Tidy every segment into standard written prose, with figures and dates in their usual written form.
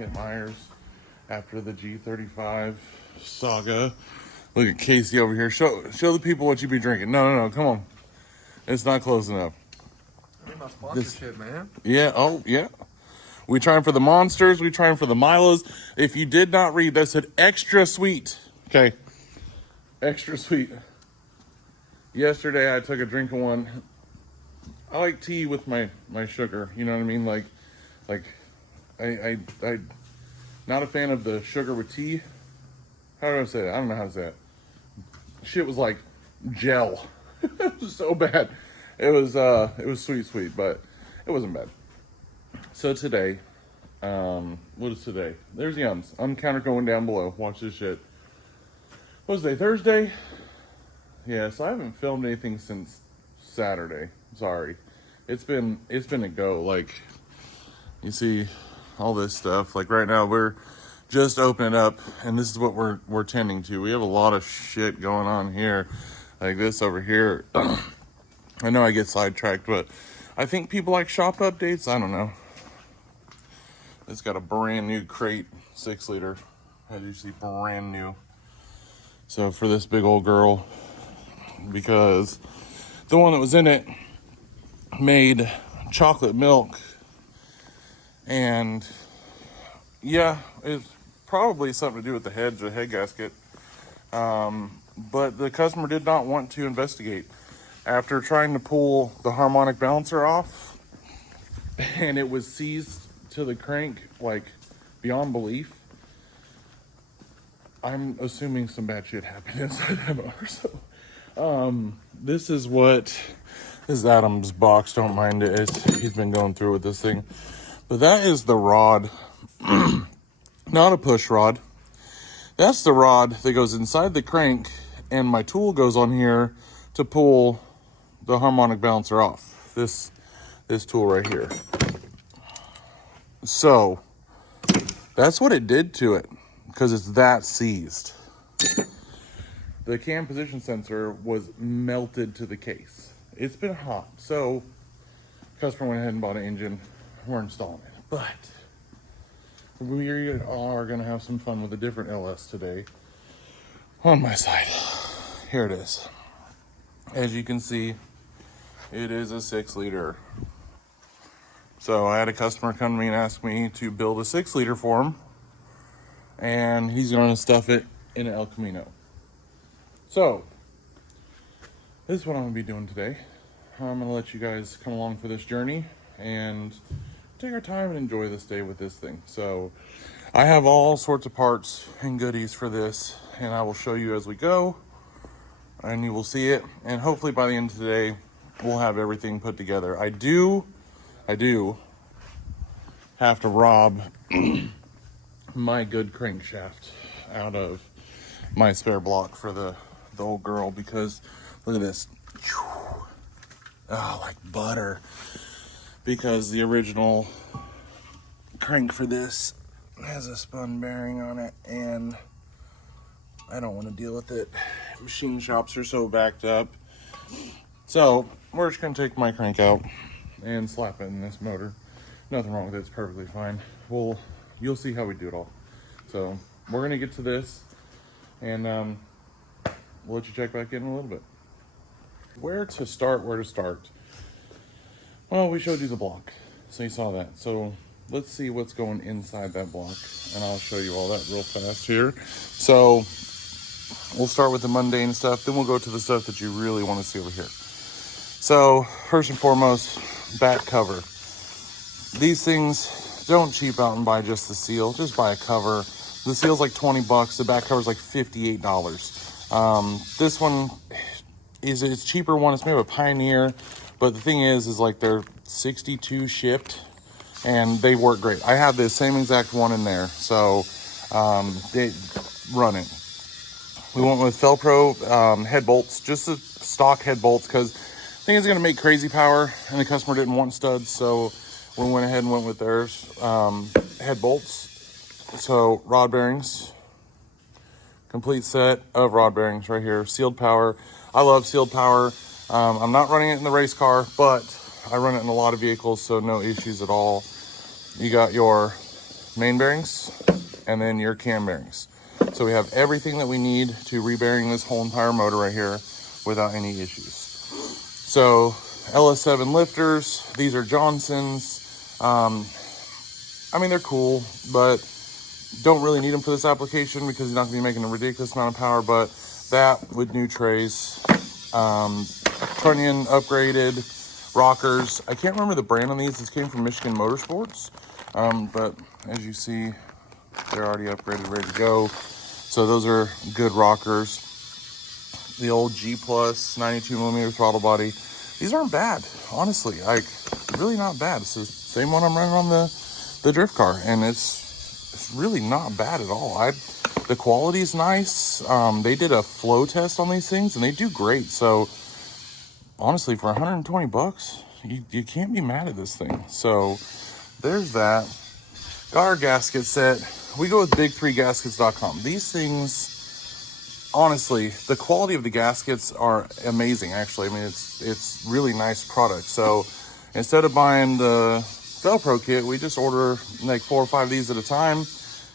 at Myers after the G35 saga. Look at Casey over here. Show the people what you be drinking. No, come on. It's not close enough. I need my sponsorship, man. Yeah, oh, yeah. We trying for the Monsters. We trying for the Milos. If you did not read, that said extra sweet. Okay. Extra sweet. Yesterday, I took a drink of one. I like tea with my sugar. You know what I mean? Like, I not a fan of the sugar with tea. How do I say that? I don't know how to say it. Shit was like gel. It was so bad. It was sweet, but it wasn't bad. So today, what is today? There's Yums. I'm counter going down below. Watch this shit. What was today? Thursday? Yeah, so I haven't filmed anything since Saturday. Sorry. It's been a go. Like, you see all this stuff. Like right now we're just opening up and this is what we're tending to. We have a lot of shit going on here. Like this over here. I know I get sidetracked, but I think people like shop updates. I don't know. It's got a brand new crate, 6 liter. As you see, brand new. So for this big old girl, because the one that was in it made chocolate milk, and yeah, it's probably something to do with the head gasket. But the customer did not want to investigate. After trying to pull the harmonic balancer off, and it was seized to the crank, like, beyond belief, I'm assuming some bad shit happened inside that motor. So, this is Adam's box. Don't mind it. He's been going through with this thing. But that is the rod. Not a push rod. That's the rod that goes inside the crank, and my tool goes on here to pull the harmonic balancer off. This tool right here. So that's what it did to it, because it's that seized. The cam position sensor was melted to the case. It's been hot, so customer went ahead and bought an engine. We're installing it, but we are gonna have some fun with a different LS today. On my side, here it is. As you can see, it is a 6 liter. So I had a customer come to me and ask me to build a 6 liter for him, and he's going to stuff it in an El Camino. So this is what I'm going to be doing today. I'm going to let you guys come along for this journey and take our time and enjoy this day with this thing. So I have all sorts of parts and goodies for this, and I will show you as we go, and you will see it. And hopefully by the end of today, we'll have everything put together. I do have to rob my good crankshaft out of my spare block for the old girl, because look at this. Oh, like butter. Because the original crank for this has a spun bearing on it, and I don't want to deal with it. Machine shops are so backed up. So we're just going to take my crank out and slap it in this motor. Nothing wrong with it. It's perfectly fine. You'll see how we do it all. So we're going to get to this, and we'll let you check back in a little bit. Where to start? Well, we showed you the block, so you saw that. So let's see what's going inside that block, and I'll show you all that real fast here. So we'll start with the mundane stuff, then we'll go to the stuff that you really want to see over here. So first and foremost, back cover. These things, don't cheap out and buy just the seal. Just buy a cover. The seal's like $20. The back cover's like $58. This one is a cheaper one. It's made by Pioneer, but the thing is like they're 62 shipped, and they work great. I have the same exact one in there, so they run it. We went with Felpro head bolts, just the stock head bolts, because I think it's going to make crazy power, and the customer didn't want studs, so we went ahead and went with theirs. Head bolts. So rod bearings. Complete set of rod bearings right here. Sealed power. I love sealed power. I'm not running it in the race car, but I run it in a lot of vehicles, so no issues at all. You got your main bearings and then your cam bearings. So we have everything that we need to rebearing this whole entire motor right here without any issues. So LS7 lifters, these are Johnson's. I mean, they're cool, but don't really need them for this application because you're not gonna be making a ridiculous amount of power. But that with new trays, trunnion upgraded, rockers. I can't remember the brand on these. This came from Michigan Motorsports, but as you see, they're already upgraded, ready to go. So those are good rockers. The old G Plus 92 millimeter throttle body. These aren't bad, honestly. Like, really not bad. It's the same one I'm running on the drift car, and it's really not bad at all. The quality's nice. They did a flow test on these things, and they do great. So honestly, for 120 bucks, you can't be mad at this thing. So there's that. Got our gasket set. We go with big3gaskets.com. These things, honestly, the quality of the gaskets are amazing, actually. I mean, it's really nice product. So instead of buying the Velcro kit, we just order like 4 or 5 of these at a time,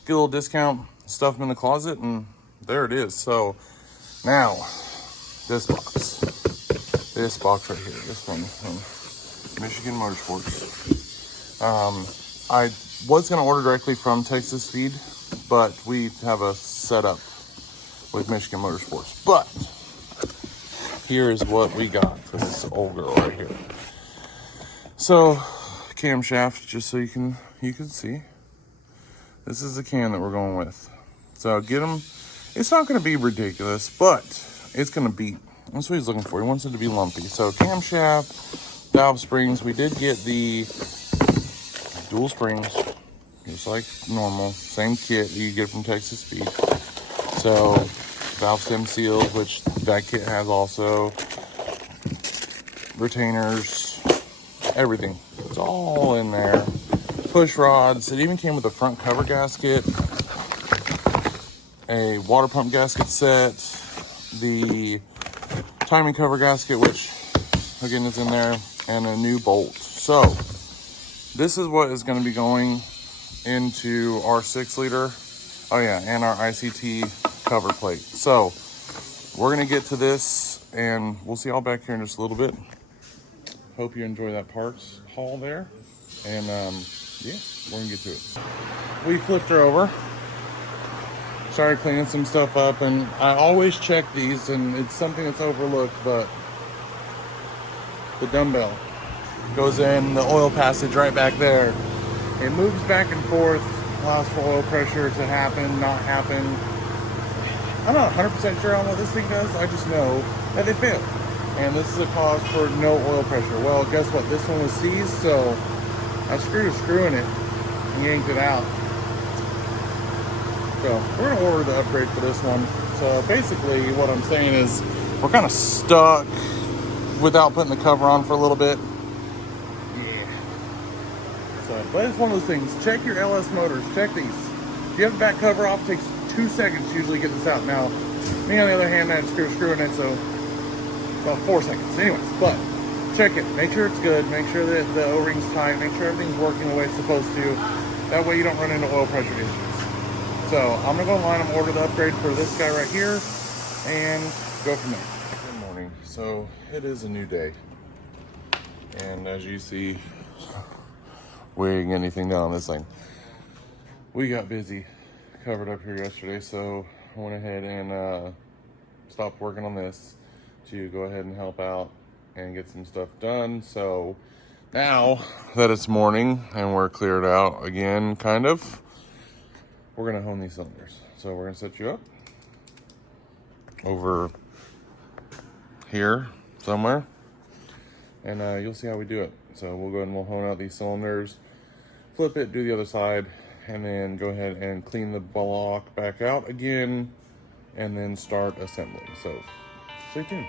get a little discount, stuff them in the closet, and there it is. So now, this box right here, this one from Michigan Motorsports. I was going to order directly from Texas Feed, but we have a setup with Michigan Motorsports. But here is what we got for this old girl right here. So, camshaft, just so you can see. This is the cam that we're going with. So get them. It's not going to be ridiculous, but it's going to beat. That's what he's looking for. He wants it to be lumpy. So camshaft, valve springs. We did get the dual springs, just like normal. Same kit you get from Texas Speed. So valve stem seals, which that kit has also. Retainers, everything. It's all in there. Push rods. It even came with a front cover gasket, a water pump gasket set, the timing cover gasket, which again is in there, and a new bolt. So this is what is going to be going into our 6-liter. Oh yeah, and our ICT cover plate. So we're going to get to this, and we'll see y'all back here in just a little bit. Hope you enjoy that parts haul there. And yeah, we're going to get to it. We flipped her over. Started cleaning some stuff up, and I always check these, and it's something that's overlooked, but the dumbbell goes in the oil passage right back there. It moves back and forth, allows for oil pressure to happen, not happen. I'm not 100% sure on what this thing does. I just know that they failed, and this is a cause for no oil pressure. Well, guess what? This one was seized, so I screwed a screw in it and yanked it out. So we're gonna order the upgrade for this one. So basically what I'm saying is we're kind of stuck without putting the cover on for a little bit. Yeah. So, but it's one of those things. Check your LS motors. Check these. If you have the back cover off, it takes 2 seconds to usually get this out. Now, me on the other hand, I had to screw in it, so about 4 seconds. Anyways, but check it. Make sure it's good. Make sure that the O-ring's tight. Make sure everything's working the way it's supposed to. That way you don't run into oil pressure issues. So I'm gonna go online and order the upgrade for this guy right here and go from there. Good morning. So it is a new day, and as you see, we ain't getting anything done on this thing. We got busy, covered up here yesterday, so I went ahead and stopped working on this to go ahead and help out and get some stuff done. So now that it's morning and we're cleared out again, kind of, we're gonna hone these cylinders. So we're gonna set you up over here somewhere, and you'll see how we do it. So we'll go ahead and we'll hone out these cylinders, flip it, do the other side, and then go ahead and clean the block back out again, and then start assembling. So stay tuned.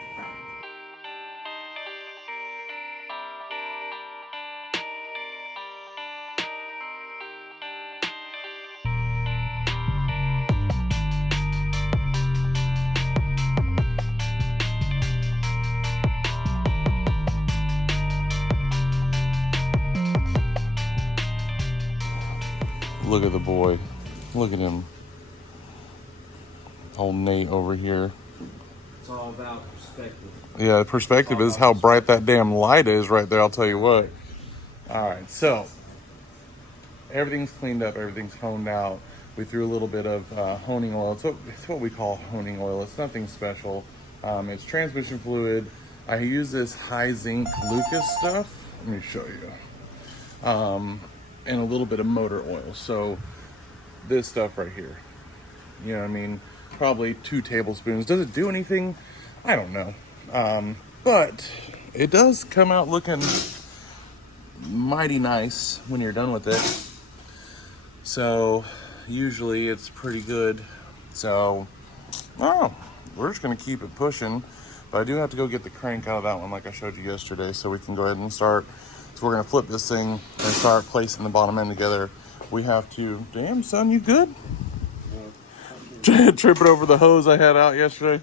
Look at the boy. Look at him. Old Nate over here. It's all about perspective. Yeah, perspective is how bright that damn light is right there, I'll tell you what. Alright, so everything's cleaned up, everything's honed out. We threw a little bit of honing oil. It's what we call honing oil. It's nothing special. It's transmission fluid. I use this high zinc Lucas stuff. Let me show you. And a little bit of motor oil. So this stuff right here. You know what I mean? Probably 2 tablespoons. Does it do anything? I don't know. But it does come out looking mighty nice when you're done with it. So usually it's pretty good. So, we're just gonna keep it pushing. But I do have to go get the crank out of that one like I showed you yesterday so we can go ahead and start. So we're gonna flip this thing and start placing the bottom end together. We have to, damn son, you good? Tripping over the hose I had out yesterday.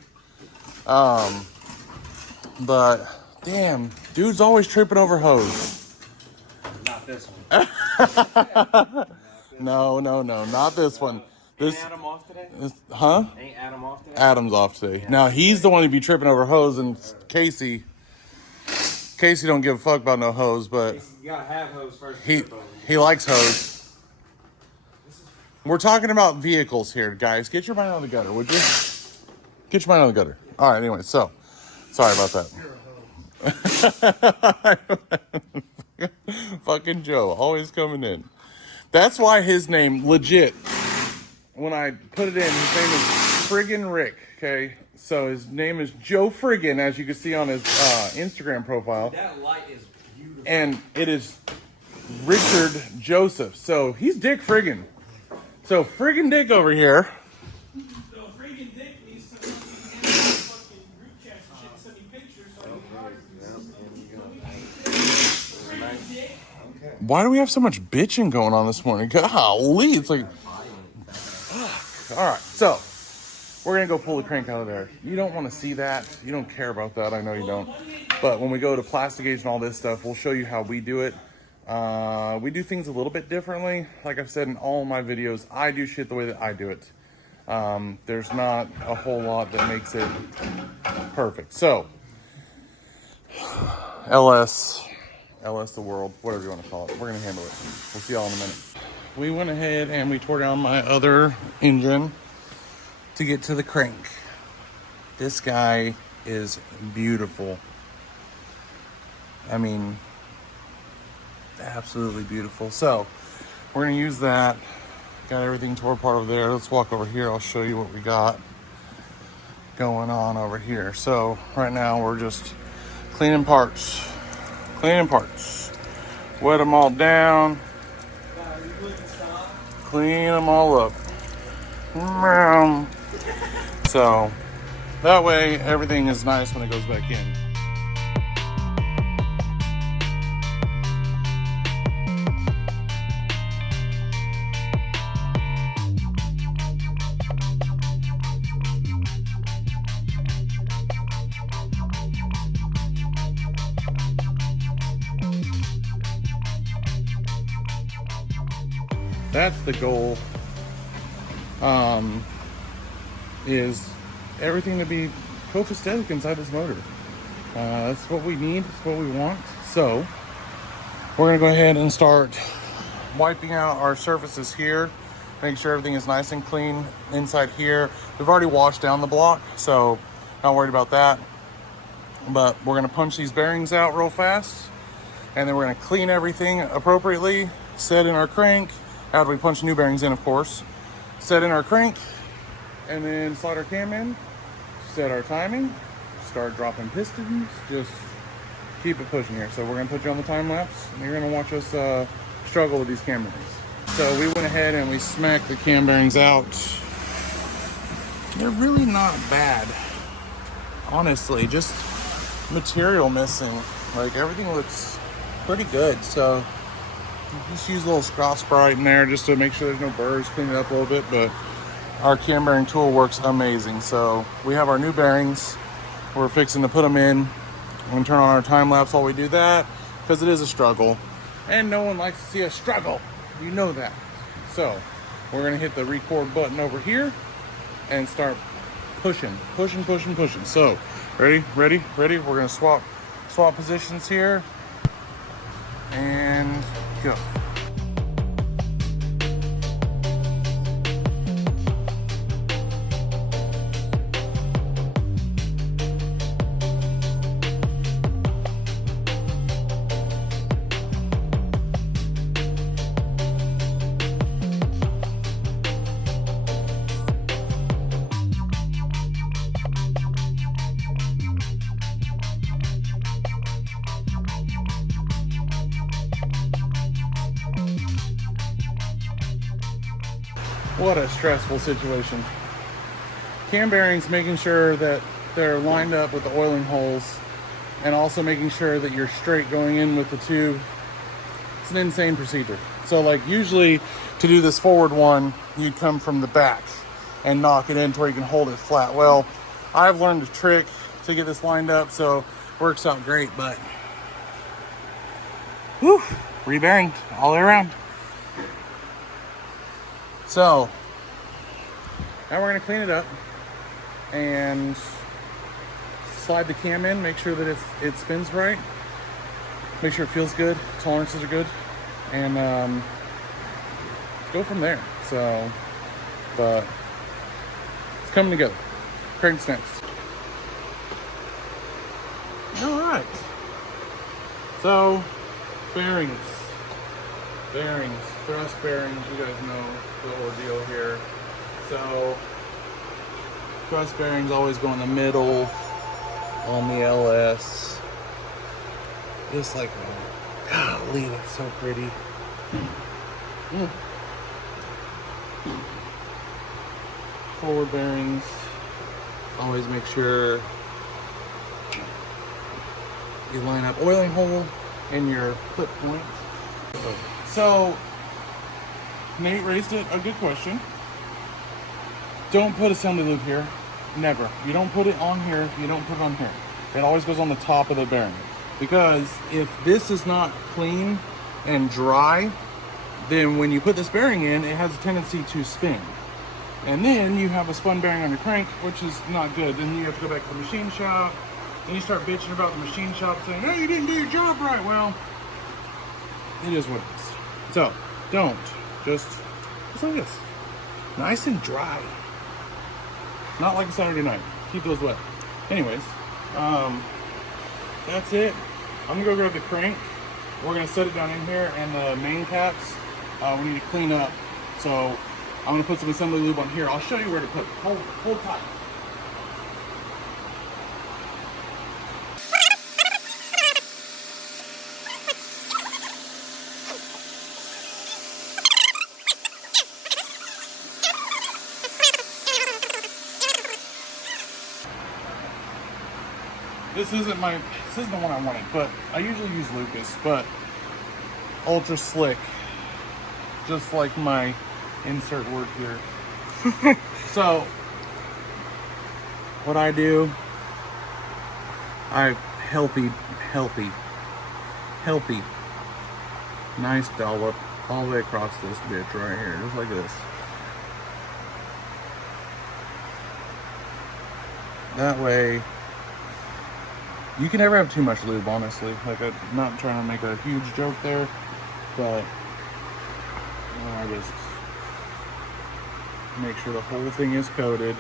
But damn, dude's always tripping over hose. Not this one. No, not this one. This, Ain't Adam off today? huh? Ain't Adam off today? Adam's off today. Now he's the one who be tripping over hose, and Casey don't give a fuck about no hose, but You gotta have hose first. he likes hose. We're talking about vehicles here, guys. Get your mind on the gutter, would you? Get your mind on the gutter. All right, anyway, so sorry about that. Fucking Joe, always coming in. That's why his name, legit, when I put it in, his name is Friggin' Rick, okay? So his name is Joe Friggin, as you can see on his Instagram profile. That light is beautiful. And it is Richard Joseph. So he's Dick Friggin. So Friggin' Dick over here. So friggin' Dick needs to fucking group chats and shit, send me pictures so friggin' Dick. Why do we have so much bitching going on this morning? Golly, it's like, fuck. All right, so we're gonna go pull the crank out of there. You don't want to see that. You don't care about that. I know you don't. But when we go to plastic gauge and all this stuff, we'll show you how we do it. We do things a little bit differently. Like I've said in all my videos, I do shit the way that I do it. There's not a whole lot that makes it perfect. So, LS the world, whatever you want to call it. We're going to handle it. We'll see y'all in a minute. We went ahead and we tore down my other engine to get to the crank. This guy is beautiful. I mean, absolutely beautiful. So we're gonna use that. Got everything tore apart over there. Let's walk over here. I'll show you what we got going on over here. So right now we're just cleaning parts. Wet them all down. Clean them all up. So that way everything is nice when it goes back in. That's the goal. Is everything to be copacetic inside this motor. That's what we need. That's what we want. So we're gonna go ahead and start wiping out our surfaces here. Make sure everything is nice and clean inside here. We've already washed down the block, so not worried about that. But we're gonna punch these bearings out real fast, and then we're gonna clean everything appropriately, set in our crank, after we punch new bearings in, of course. Set in our crank, and then slide our cam in, set our timing, start dropping pistons, just keep it pushing here. So we're gonna put you on the time lapse, and you're gonna watch us struggle with these cam bearings. So we went ahead and we smacked the cam bearings out. They're really not bad, honestly, just material missing. Like everything looks pretty good. So just use a little Scotch Sprite in there just to make sure there's no burrs, clean it up a little bit, but our cam bearing tool works amazing. So we have our new bearings. We're fixing to put them in. We're gonna turn on our time lapse while we do that, because it is a struggle. And no one likes to see us struggle. You know that. So we're gonna hit the record button over here and start pushing. So ready? We're gonna swap positions here and go. What a stressful situation. Cam bearings, making sure that they're lined up with the oiling holes and also making sure that you're straight going in with the tube. It's an insane procedure. So like usually to do this forward one, you'd come from the back and knock it in to where you can hold it flat. Well, I've learned a trick to get this lined up, so it works out great, but whew, re-bearinged all the way around. So now we're gonna clean it up and slide the cam in, make sure that it spins right, make sure it feels good, tolerances are good, and go from there. So, but it's coming together. Crank's next. All right. So bearings, thrust bearings, you guys know the ordeal here. So thrust bearings always go in the middle on the LS, just like that. Golly, that's so pretty. Forward bearings, always make sure you line up oiling hole in your clip point. So Nate raised a good question. Don't put assembly lube here. Never. You don't put it on here. You don't put it on here. It always goes on the top of the bearing. Because if this is not clean and dry, then when you put this bearing in, it has a tendency to spin. And then you have a spun bearing on your crank, which is not good. Then you have to go back to the machine shop. Then you start bitching about the machine shop saying, "Oh, you didn't do your job right." Well, it is what it is. So don't. Just like this. Nice and dry. Not like a Saturday night. Keep those wet. Anyways, that's it. I'm gonna go grab the crank. We're gonna set it down in here, and the main caps we need to clean up. So I'm gonna put some assembly lube on here. I'll show you where to put it. Hold tight. This isn't the one I wanted, but I usually use Lucas, but ultra slick, just like my insert word here. So what I do, I healthy, nice dollop all the way across this bitch right here, just like this. That way, you can never have too much lube, honestly. Like, I'm not trying to make a huge joke there, but I just make sure the whole thing is coated.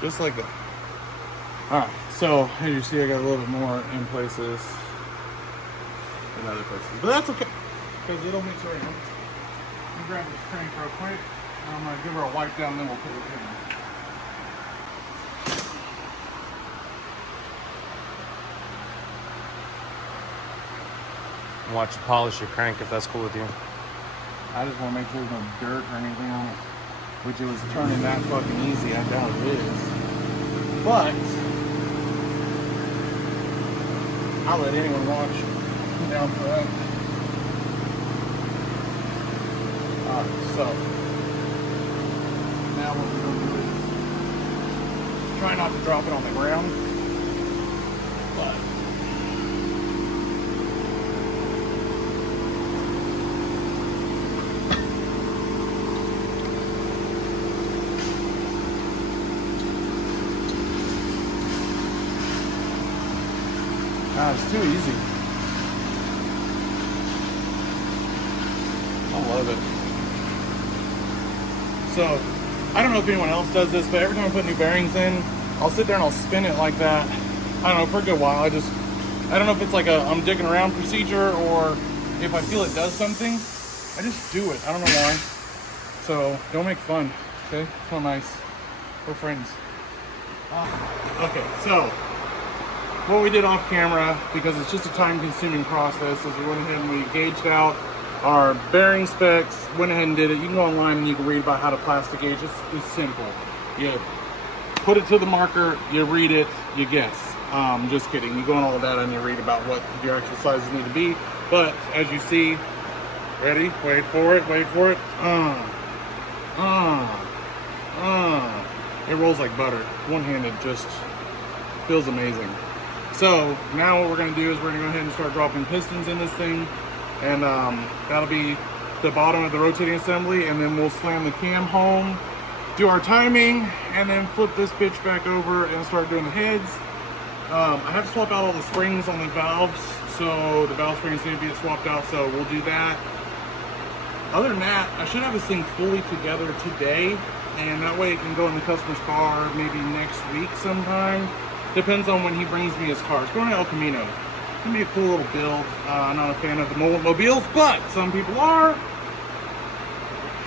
Just like that. Alright, so as you see, I got a little bit more in places than other places. But that's okay, because it'll mix around. Let me grab this crank real quick, and I'm going to give her a wipe down, and then we'll put it in. Watch you polish your crank if that's cool with you. I just want to make sure there's no dirt or anything on it, which it was turning that fucking easy. I doubt it is. But I'll let anyone watch. I'm down for that. Alright, so now what we're going to do is try not to drop it on the ground. but God, it's too easy. I love it. So, I don't know if anyone else does this, but every time I put new bearings in, I'll sit there and I'll spin it like that. I don't know, for a good while. I don't know if it's like a I'm digging around procedure or if I feel it does something. I just do it. I don't know why. So, don't make fun, okay? It's not nice. We're friends. Okay, so what we did off camera, because it's just a time-consuming process, is we went ahead and we gauged out our bearing specs, went ahead and did it. You can go online and you can read about how to plastic gauge. It's simple. You put it to the marker, you read it, you guess. Just kidding. You go on all the data and you read about what your actual sizes need to be. But as you see, ready? Wait for it. Wait for it. It rolls like butter. One-handed, just feels amazing. So now what we're going to do is we're going to go ahead and start dropping pistons in this thing, and that'll be the bottom of the rotating assembly, and then we'll slam the cam home, do our timing, and then flip this bitch back over and start doing the heads. I have to swap out all the springs on the valves, so the valve springs need to be swapped out, so we'll do that. Other than that, I should have this thing fully together today, and that way it can go in the customer's car maybe next week sometime. Depends on when he brings me his car. It's going to El Camino. It's going to be a cool little build. I'm not a fan of the mobiles, but some people are.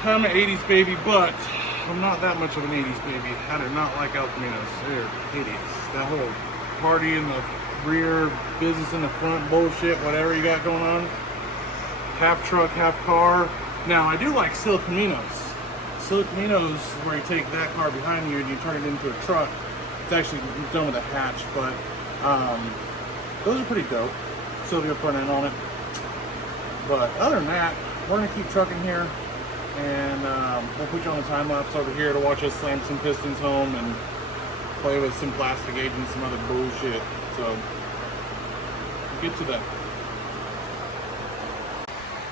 I'm an 80s baby, but I'm not that much of an 80s baby. I do not like El Caminos. They're idiots. That whole party in the rear, business in the front, bullshit, whatever you got going on. Half truck, half car. Now, I do like Sil Caminos. Sil Caminos, where you take that car behind you and you turn it into a truck. It's actually done with a hatch, but those are pretty dope. Sylvia front end on it. But other than that, we're gonna keep trucking here, and we'll put you on the time lapse over here to watch us slam some pistons home and play with some plastic gauge and some other bullshit. So we'll get to that.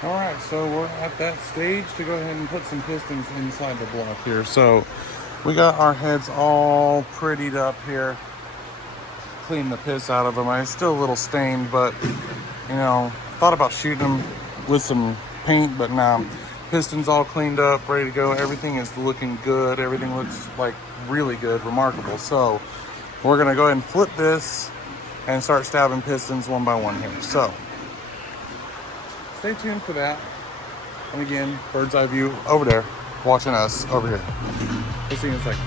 All right, so we're at that stage to go ahead and put some pistons inside the block here. So we got our heads all prettied up here. Clean the piss out of them. It's still a little stained, but you know, thought about shooting them with some paint, but nah. Pistons all cleaned up, ready to go. Everything is looking good. Everything looks like really good, remarkable. So we're gonna go ahead and flip this and start stabbing pistons one by one here. So stay tuned for that. And again, bird's eye view over there, watching us over here. We'll see you in a second.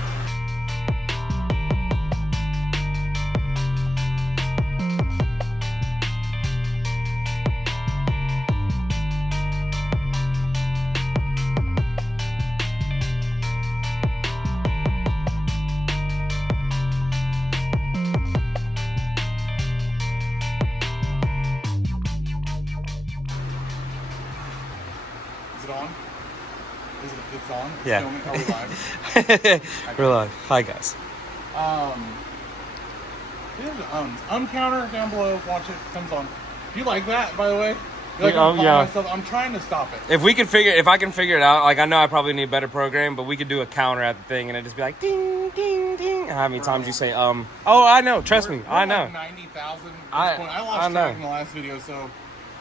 Is it on? It's on? It's Yeah. filming? Are we live? We're live. Hi, guys. There's an counter down below. Watch it. Comes on. Do you like that, by the way? You like Yeah, I'm calling yeah. myself? I'm trying to stop it. If I can figure it out, like I know I probably need a better program, but we could do a counter at the thing and it just be like ding, ding, ding. How many times you say Oh, I know. Trust me, I know. Like 90,000 at this I- point. I I lost know. track in the last video, so.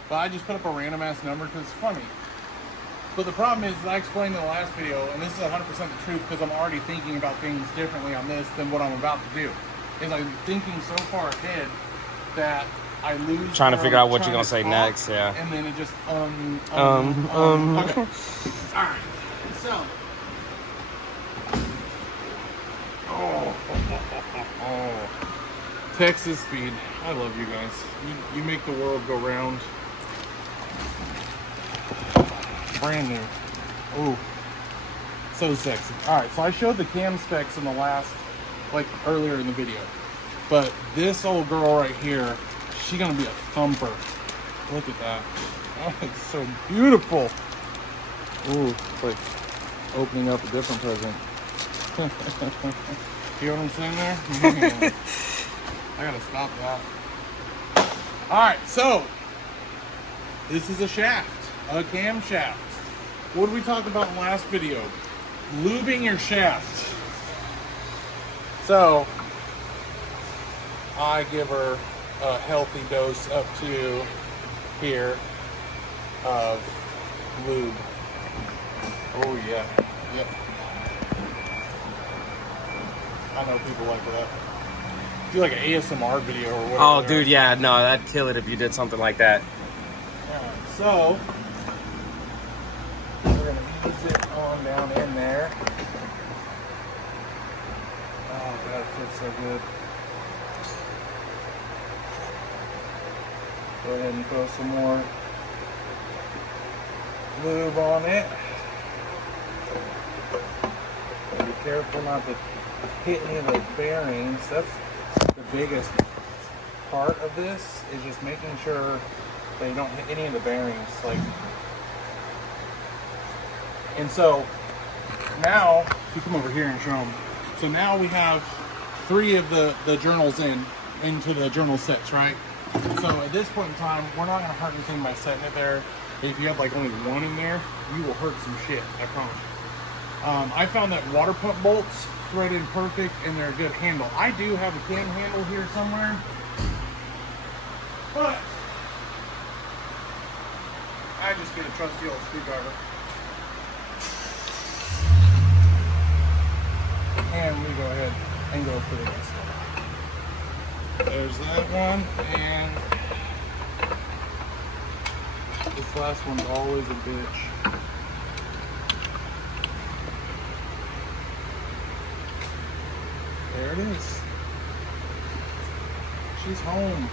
But I just put up a random ass number because it's funny. But the problem is, I explained in the last video, and this is 100% the truth because I'm already thinking about things differently on this than what I'm about to do. Is I'm thinking so far ahead that I lose. Trying to where figure I'm out what you're trying gonna to say talk, next, yeah. And then it just Okay. All right. So. Oh. Texas speed. I love you guys. You make the world go round. Brand new. Ooh. So sexy. Alright, so I showed the cam specs in the last, like earlier in the video. But this old girl right here, she's gonna be a thumper. Look at that. Oh, it's so beautiful. Ooh, it's like opening up a different present. You know what I'm saying there? Man, I gotta stop that. All right, so this is a shaft, a cam shaft. What did we talk about in the last video? Lubing your shaft. So I give her a healthy dose up to here of lube. Oh yeah, yep. I know people like that. Do like an ASMR video or whatever. Oh, dude, yeah, no, that'd kill it if you did something like that. Alright, so we're gonna ease it on down in there. Oh god, it feels so good. Go ahead and throw some more lube on it. Be careful not to hit any of those bearings. That's the biggest part of this, is just making sure that you don't hit any of the bearings. And so now, if you come over here and show them. So now we have 3 of the journals into the journal sets, right? So at this point in time, we're not gonna hurt anything by setting it there. If you have like only 1 in there, you will hurt some shit, I promise. I found that water pump bolts thread in perfect and they're a good handle. I do have a cam handle here somewhere, but I just get a trusty old screwdriver. And we go ahead and go for the rest. There's that one, and this last one's always a bitch. There it is. She's home.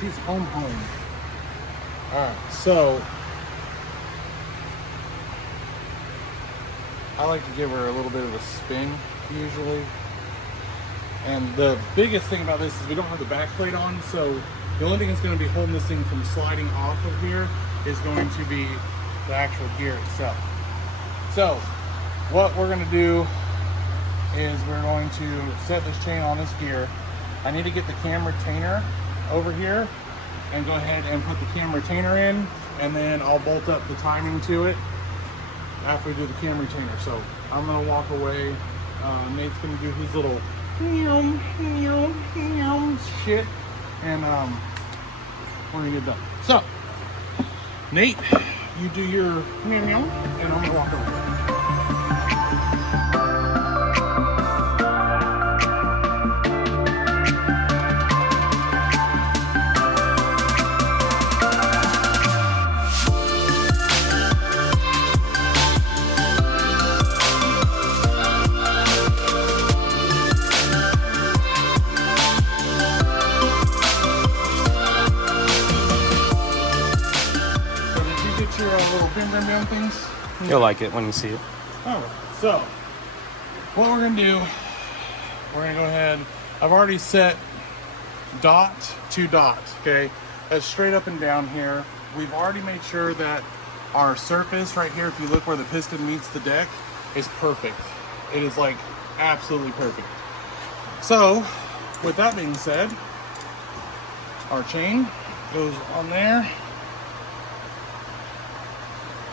She's home. Alright, so I like to give her a little bit of a spin usually. And the biggest thing about this is we don't have the back plate on, so the only thing that's going to be holding this thing from sliding off of here is going to be the actual gear itself. So what we're going to do is we're going to set this chain on this gear. I need to get the cam retainer over here and go ahead and put the cam retainer in, and then I'll bolt up the timing to it after we do the cam retainer. So I'm going to walk away. Nate's going to do his little shit, and we're going to get done. So Nate, you do your and I'm going to walk over. Things. You'll like it when you see it. Alright, so what we're gonna do, we're gonna go ahead. I've already set dot to dot, okay? That's straight up and down here. We've already made sure that our surface right here, if you look where the piston meets the deck, is perfect. It is like absolutely perfect. So with that being said, our chain goes on there.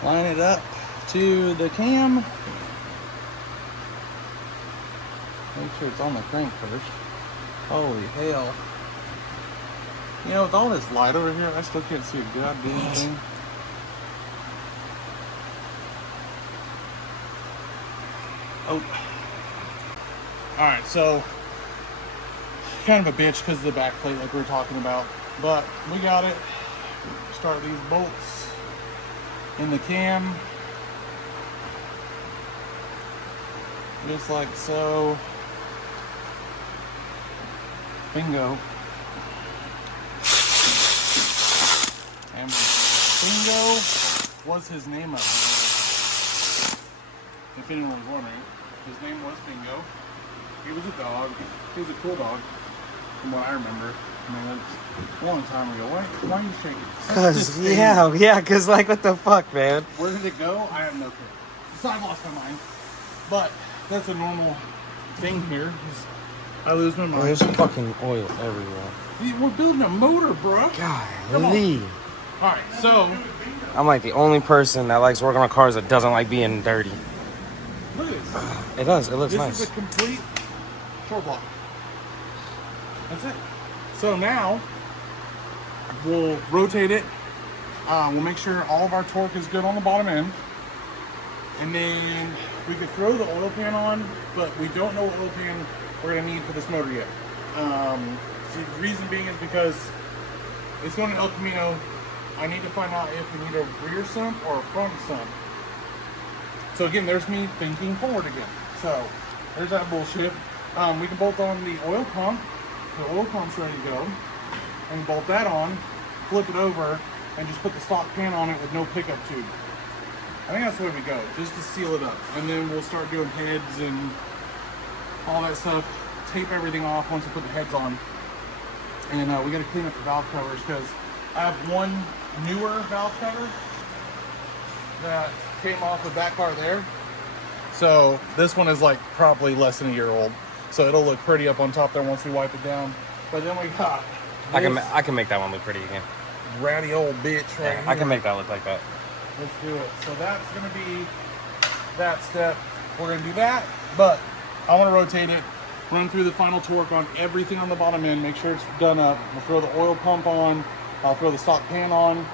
Line it up to the cam. Make sure it's on the crank first. Holy hell. You know, with all this light over here, I still can't see a goddamn thing. Oh. Alright, so kind of a bitch because of the back plate like we were talking about. But we got it. Start these bolts in the cam, just like so. Bingo. And Bingo was his name up there. If anyone was wondering, his name was Bingo. He was a dog. He was a cool dog, from what I remember. I mean, that's a long time ago. Why are you shaking? Cause yeah, cause like what the fuck, man? Where did it go? I have no clue. So I've lost my mind. But that's a normal thing here. Is I lose my mind. There's fucking oil everywhere. We're building a motor, bro. Golly. All right, so I'm like the only person that likes working on cars that doesn't like being dirty. look at this. It does. It looks This nice. is a complete torque block. That's it. So now we'll rotate it. We'll make sure all of our torque is good on the bottom end. And then we could throw the oil pan on, but we don't know what oil pan we're gonna need for this motor yet. So the reason being is because it's going to El Camino. I need to find out if we need a rear sump or a front sump. So again, there's me thinking forward again. So there's that bullshit. We can bolt on the oil pump. The oil pump's ready to go. And bolt that on, flip it over, and just put the stock pan on it with no pickup tube. I think that's the way we go, just to seal it up. And then we'll start doing heads and all that stuff. Tape everything off once we put the heads on. And we gotta clean up the valve covers because I have one newer valve cover that came off the back car there. So this one is like probably less than a year old. So it'll look pretty up on top there once we wipe it down. But then we got I this can make that one look pretty again. ratty old bitch right here. I can make that look like that. Let's do it. So that's gonna be that step. We're gonna do that, but I wanna rotate it, run through the final torque on everything on the bottom end, make sure it's done up. We'll throw the oil pump on, I'll throw the stock pan on,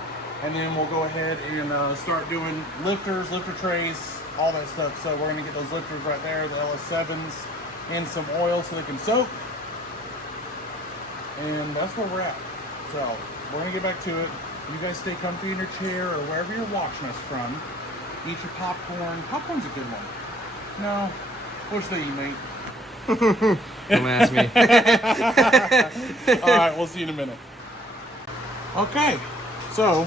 and then we'll go ahead and start doing lifters, lifter trays, all that stuff. So we're gonna get those lifters right there, the LS7s, in some oil so they can soak. And that's where we're at. So we're gonna get back to it. You guys stay comfy in your chair or wherever you're watching us from. Eat your popcorn. Popcorn's a good one. No, what's the eat, mate? Don't ask me. All right, we'll see you in a minute. Okay, so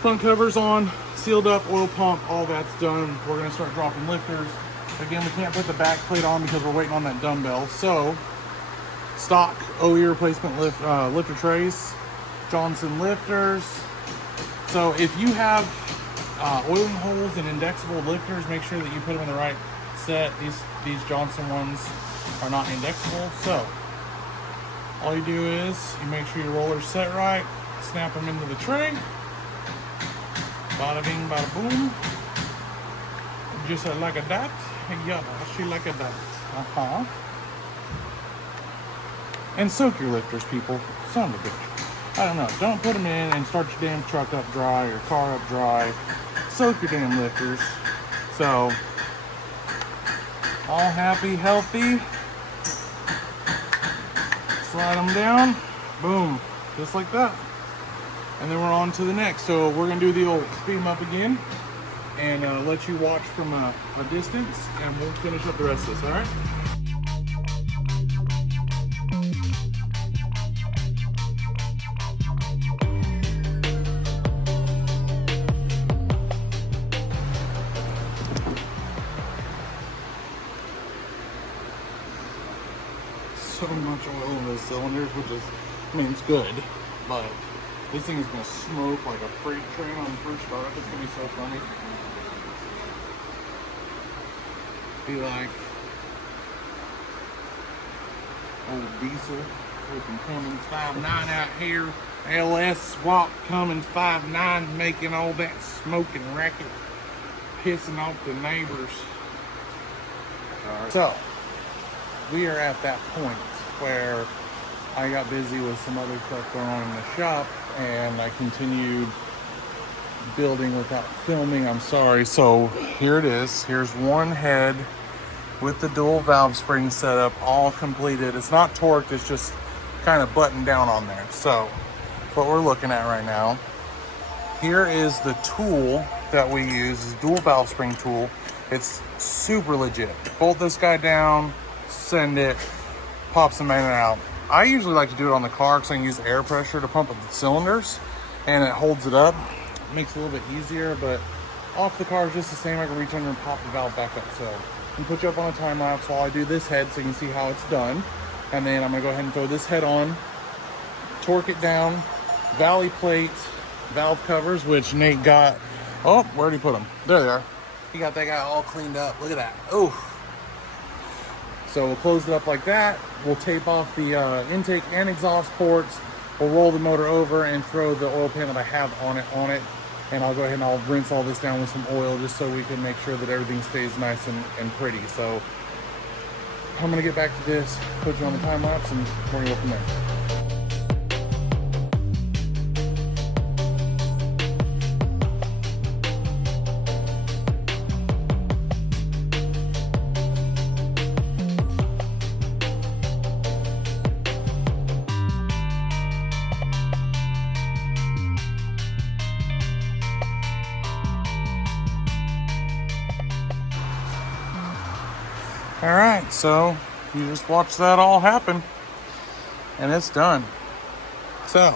front cover's on, sealed up, oil pump, all that's done. We're gonna start dropping lifters. Again, we can't put the back plate on because we're waiting on that dumbbell. So, stock OE replacement lifter trays, Johnson lifters. So if you have oiling holes and indexable lifters, make sure that you put them in the right set. These Johnson ones are not indexable. So all you do is you make sure your roller's set right, snap them into the tray. Bada bing, bada boom. Just like a that. Yeah, she like a that. And soak your lifters, people. Son of a bitch. I don't know. Don't put them in and start your damn truck up dry or car up dry. Soak your damn lifters. So, all happy, healthy. Slide them down. Boom. Just like that. And then we're on to the next. So we're going to do the old speed them up again. And let you watch from a distance. And we'll finish up the rest of this, alright? So much oil in those cylinders, which is, I mean, it's good, but this thing is gonna smoke like a freight train on the first start. It's gonna be so funny. Be like old diesel, freaking Cummins 5.9 out here, LS swap Cummins 5.9, making all that smoking racket, pissing off the neighbors. So we are at that point where I got busy with some other stuff going on in the shop and I continued building without filming. I'm sorry. So here it is. Here's one head with the dual valve spring setup all completed. It's not torqued, it's just kind of buttoned down on there. So what we're looking at right now, here is the tool that we use, is dual valve spring tool. It's super legit. Bolt this guy down, send it, pops the magnet out. I usually like to do it on the car because I can use air pressure to pump up the cylinders and it holds it up. It makes it a little bit easier, but off the car is just the same. I can reach under and pop the valve back up. So I'm gonna put you up on a time lapse while I do this head so you can see how it's done. And then I'm gonna go ahead and throw this head on, torque it down, valley plate, valve covers, which Nate got. Oh, where'd he put them? There they are. He got that guy all cleaned up. Look at that. Oh. So we'll close it up like that. We'll tape off the intake and exhaust ports. We'll roll the motor over and throw the oil pan that I have on it. And I'll go ahead and I'll rinse all this down with some oil just so we can make sure that everything stays nice and pretty. So I'm gonna get back to this, put you on the time lapse, and we're gonna go from there. All right, so you just watch that all happen, and it's done. So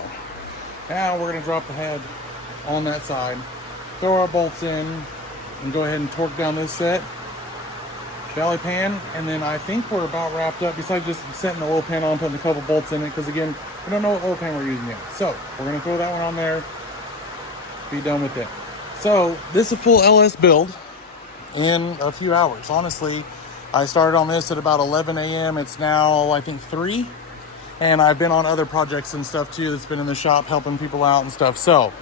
now we're gonna drop the head on that side, throw our bolts in, and go ahead and torque down this set, valley pan, and then I think we're about wrapped up, besides just setting the oil pan on, putting a couple bolts in it, because again, we don't know what oil pan we're using yet. So we're gonna throw that one on there, be done with it. So this is a full LS build in a few hours. Honestly, I started on this at about 11 a.m. It's now, I think, 3. And I've been on other projects and stuff too that's been in the shop helping people out and stuff. So,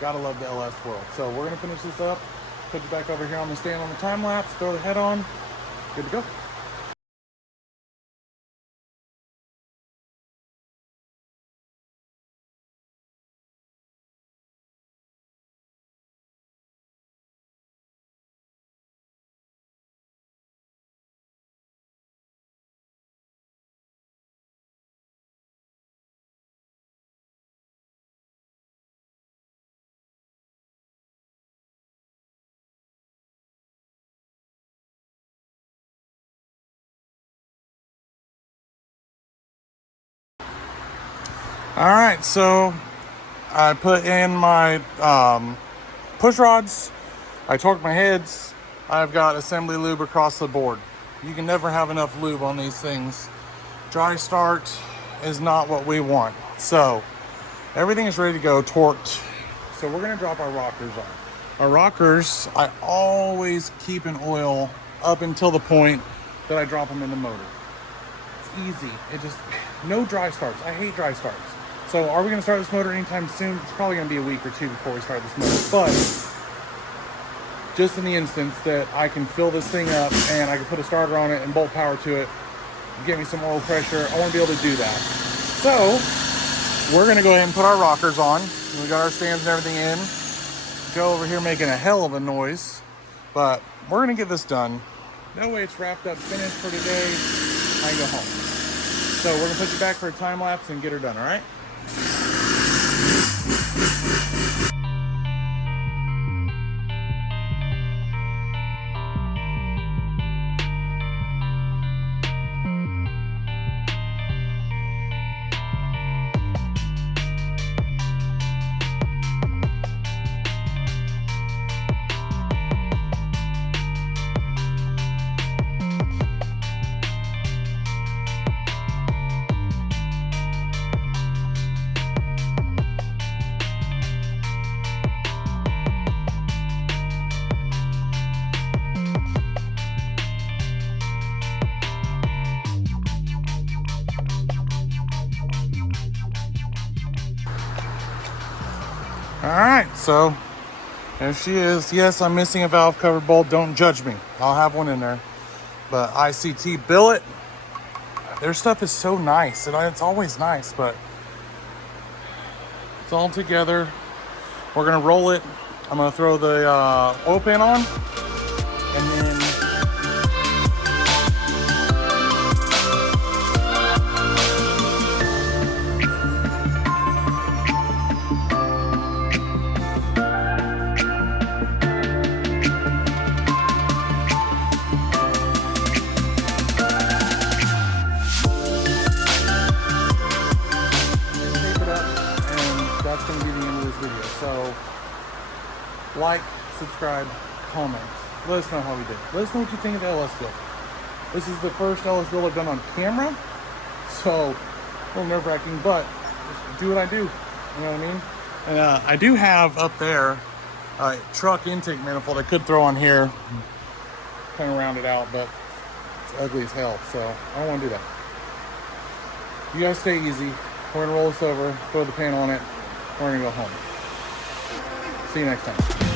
gotta love the LS world. So we're gonna finish this up, put you back over here on the stand on the time lapse, throw the head on, good to go. All right, so I put in my push rods, I torqued my heads, I've got assembly lube across the board. You can never have enough lube on these things. Dry start is not what we want. So everything is ready to go, torqued. So we're gonna drop our rockers on. Our rockers, I always keep in oil up until the point that I drop them in the motor. It's easy, no dry starts. I hate dry starts. So are we gonna start this motor anytime soon? It's probably gonna be a week or two before we start this motor. But just in the instance that I can fill this thing up and I can put a starter on it and bolt power to it, get me some oil pressure, I wanna be able to do that. So we're gonna go ahead and put our rockers on. We got our stands and everything in. Joe over here making a hell of a noise, but we're gonna get this done. That way it's wrapped up, finished for today. I can go home. So we're gonna put you back for a time lapse and get her done, all right? All right, so there she is. Yes, I'm missing a valve cover bolt. Don't judge me. I'll have one in there. But ICT billet, their stuff is so nice. And it's always nice, but it's all together. We're gonna roll it. I'm gonna throw the oil pan on, and then that's going to be the end of this video. So, like, subscribe, comment. Let us know how we did. Let us know what you think of the LS build. This is the first LS build I've done on camera, so a little nerve-wracking, but just do what I do. You know what I mean? And I do have up there a truck intake manifold I could throw on here, kind of round it out, but ugly as hell. So I don't want to do that. You guys stay easy. We're gonna roll this over, throw the pan on it. We're gonna go home. See you next time.